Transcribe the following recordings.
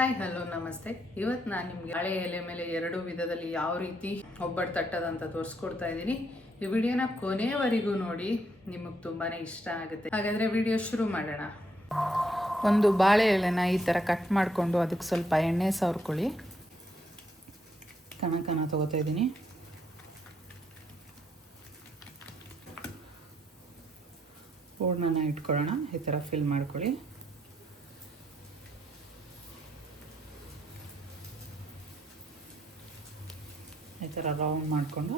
Hi hello ನಮಸ್ತೆ. ಇವತ್ತು ನಾನು ನಿಮಗೆ ಬಾಳೆ ಎಲೆ ಮೇಲೆ 2 ವಿಧದಲ್ಲಿ ಯಾವ ರೀತಿ ಒಬ್ಬಟ್ಟು ತಟ್ಟೋದಂತ ತೋರಿಸ್ಕೊಡ್ತಾ ಇದ್ದೀನಿ. ಈ ವಿಡಿಯೋನ ಕೊನೆವರೆಗೂ ನೋಡಿ, ನಿಮಗೆ ತುಂಬಾ ಇಷ್ಟ ಆಗುತ್ತೆ. ಹಾಗಾದರೆ ವಿಡಿಯೋ ಶುರು ಮಾಡೋಣ. ಒಂದು ಬಾಳೆ ಎಲೆನ ಈ ಥರ ಕಟ್ ಮಾಡಿಕೊಂಡು ಅದಕ್ಕೆ ಸ್ವಲ್ಪ ಎಣ್ಣೆ ಸವರ್ಕೊಳ್ಳಿ. ಕಣ ತೊಗೋತಾ ಇದ್ದೀನಿ. ಹೂರ್ಣನ ಇಟ್ಕೊಳ್ಳೋಣ. ಈ ಥರ ಫಿಲ್ ಮಾಡ್ಕೊಳ್ಳಿ. ಈ ಥರ ರೌಂಡ್ ಮಾಡಿಕೊಂಡು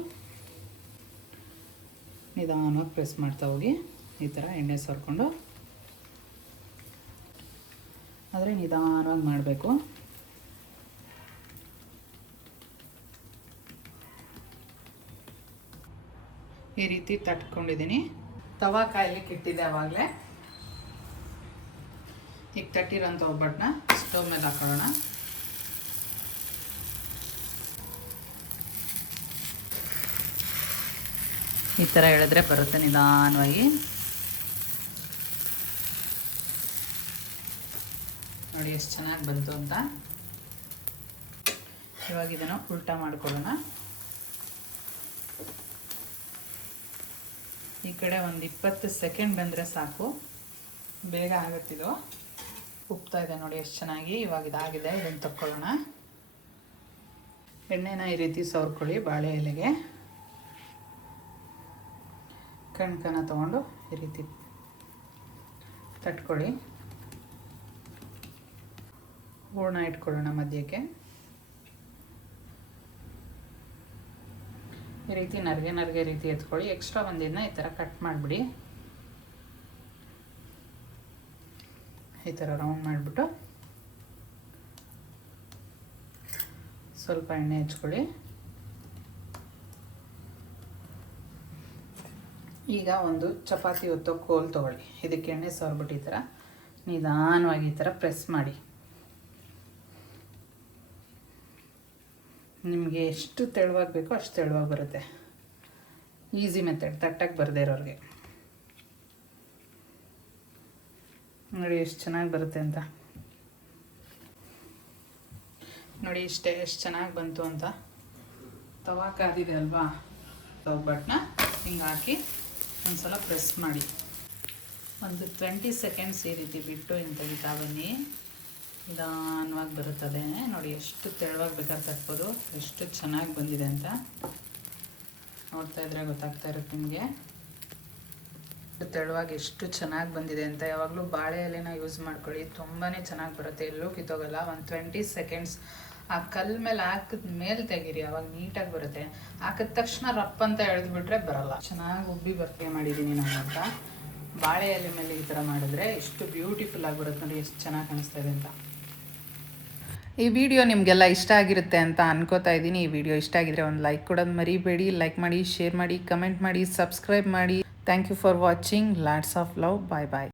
ನಿಧಾನವಾಗಿ ಪ್ರೆಸ್ ಮಾಡ್ತಾ ಹೋಗಿ. ಈ ಥರ ಎಣ್ಣೆ ಸವರ್ಕೊಂಡು ಆದರೆ ನಿಧಾನವಾಗಿ ಮಾಡಬೇಕು. ಈ ರೀತಿ ತಟ್ಕೊಂಡಿದ್ದೀನಿ. ತವಾ ಕಾಯ್ಲಿಕ್ಕೆ ಇಟ್ಟಿದ್ದೆ ಆವಾಗಲೇ. ಈಗ ತಟ್ಟಿರೋಂಥ ಒಬ್ಬಟ್ಟನ್ನ ಸ್ಟವ್ ಮೇಲೆ ಹಾಕೊಳ್ಳೋಣ. ಈ ಥರ ಎಳೆದ್ರೆ ಬರುತ್ತೆ ನಿಧಾನವಾಗಿ. ನೋಡಿ ಎಷ್ಟು ಚೆನ್ನಾಗಿ ಬಂತು ಅಂತ. ಇವಾಗ ಇದನ್ನು ಉಲ್ಟಾ ಮಾಡ್ಕೊಳ್ಳೋಣ. ಈ ಕಡೆ ಒಂದು 20 ಸೆಕೆಂಡ್ ಬಂದರೆ ಸಾಕು, ಬೇಗ ಆಗುತ್ತಿದು. ಉಪ್ತಾ ಇದೆ ನೋಡಿ ಎಷ್ಟು ಚೆನ್ನಾಗಿ. ಇವಾಗ ಇದಾಗಿದೆ. ಇದನ್ನು ತಕ್ಕೊಳ್ಳೋಣ. ಎಣ್ಣೆನ ಈ ರೀತಿ ಸವರ್ಕೊಳ್ಳಿ. ಬಾಳೆ ಎಲೆಗೆ ಕಣ್ಕನ ತೊಗೊಂಡು ಈ ರೀತಿ ತಟ್ಕೊಳ್ಳಿ. ಹೂರ್ಣ ಇಟ್ಕೊಳ್ಳೋಣ ಮಧ್ಯಕ್ಕೆ. ಈ ರೀತಿ ನರ್ಗೆ ರೀತಿ ಎತ್ಕೊಳ್ಳಿ. ಎಕ್ಸ್ಟ್ರಾ ಬಂದಿದ್ದನ್ನ ಈ ಥರ ಕಟ್ ಮಾಡಿಬಿಡಿ. ಈ ಥರ ರೌಂಡ್ ಮಾಡಿಬಿಟ್ಟು ಸ್ವಲ್ಪ ಎಣ್ಣೆ ಹಚ್ಕೊಳ್ಳಿ. ಈಗ ಒಂದು ಚಪಾತಿ ಒತ್ತೋ ಕೋಲ್ ತೊಗೊಳ್ಳಿ. ಇದಕ್ಕೆ ಎಣ್ಣೆ ಸವರ್ಬಿಟ್ಟು ಈ ಥರ ನಿಧಾನವಾಗಿ ಈ ಥರ ಪ್ರೆಸ್ ಮಾಡಿ. ನಿಮಗೆ ಎಷ್ಟು ತೆಳುವಾಗಿ ಬೇಕೋ ಅಷ್ಟು ತೆಳುವಾಗಿ ಬರುತ್ತೆ. ಈಸಿ ಮೆಥಡ್, ತಟ್ಟಕ್ಕೆ ಬರದೇ ಇರೋರಿಗೆ. ನೋಡಿ ಎಷ್ಟು ಚೆನ್ನಾಗಿ ಬರುತ್ತೆ ಅಂತ. ನೋಡಿ ಇಷ್ಟೇ ಎಷ್ಟು ಚೆನ್ನಾಗಿ ಬಂತು ಅಂತ. ತವಾ ಕಾದಿದೆ ಅಲ್ವಾ, ಒಬ್ಬಟ್ಟನ್ನ ಹಿಂಗೆ ಹಾಕಿ ಒಂದು ಸಲ ಪ್ರೆಸ್ ಮಾಡಿ. ಒಂದು 20 ಸೆಕೆಂಡ್ಸ್ ಈ ರೀತಿ ಬಿಟ್ಟು ಹಿಂಗೆ ತೆಗಿತಾ ಬನ್ನಿ. ನಿಧಾನವಾಗಿ ಬರುತ್ತದೆ. ನೋಡಿ ಎಷ್ಟು ತೆಳುವಾಗಿ ಬೇಕಾದ್ರೆ ತಟ್ಬೋದು. ಎಷ್ಟು ಚೆನ್ನಾಗಿ ಬಂದಿದೆ ಅಂತ ನೋಡ್ತಾ ಇದ್ರೆ ಗೊತ್ತಾಗ್ತಾ ಇರುತ್ತೆ ನಿಮಗೆ. ತೆಳುವಾಗಿ ಎಷ್ಟು ಚೆನ್ನಾಗಿ ಬಂದಿದೆ ಅಂತ. ಯಾವಾಗಲೂ ಬಾಳೆ ಎಲೆನ ಯೂಸ್ ಮಾಡ್ಕೊಳ್ಳಿ, ತುಂಬಾ ಚೆನ್ನಾಗಿ ಬರುತ್ತೆ. ಎಲ್ಲೂ ಕಿತ್ತೋಗಲ್ಲ. ಒಂದು 20 ಸೆಕೆಂಡ್ಸ್ ಆ ಕಲ್ ಮೇಲೆ ಹಾಕಿದ ಮೇಲೆ ತೆಗೀರಿ, ಅವಾಗ ನೀಟಾಗಿ ಬರುತ್ತೆ. ಹಾಕಿದ ತಕ್ಷಣ ರಪ್ಪ ಅಂತ ಎಳೆದ್ಬಿಟ್ರೆ ಬರಲ್ಲ. ಚೆನ್ನಾಗಿ ಉಬ್ಬಿ ಬರ್ಕೆ ಮಾಡಿದ್ದೀನಿ ನಾನು ಅಂತ. ಬಾಳೆ ಎಲೆ ಮೇಲೆ ಈ ಥರ ಮಾಡಿದ್ರೆ ಎಷ್ಟು ಬ್ಯೂಟಿಫುಲ್ ಆಗಿ ಬರುತ್ತೆ ನೋಡಿ, ಎಷ್ಟು ಚೆನ್ನಾಗಿ ಕಾಣಿಸ್ತಾ ಇದೆ ಅಂತ. ಈ ವಿಡಿಯೋ ನಿಮಗೆಲ್ಲ ಇಷ್ಟ ಆಗಿರುತ್ತೆ ಅಂತ ಅನ್ಕೋತಾ ಇದ್ದೀನಿ. ಈ ವಿಡಿಯೋ ಇಷ್ಟ ಆಗಿದ್ರೆ ಒಂದು ಲೈಕ್ ಕೊಡೋದು ಮರಿಬೇಡಿ. ಲೈಕ್ ಮಾಡಿ, ಶೇರ್ ಮಾಡಿ, ಕಮೆಂಟ್ ಮಾಡಿ, ಸಬ್ಸ್ಕ್ರೈಬ್ ಮಾಡಿ. Thank you for watching. Lots of love. Bye bye.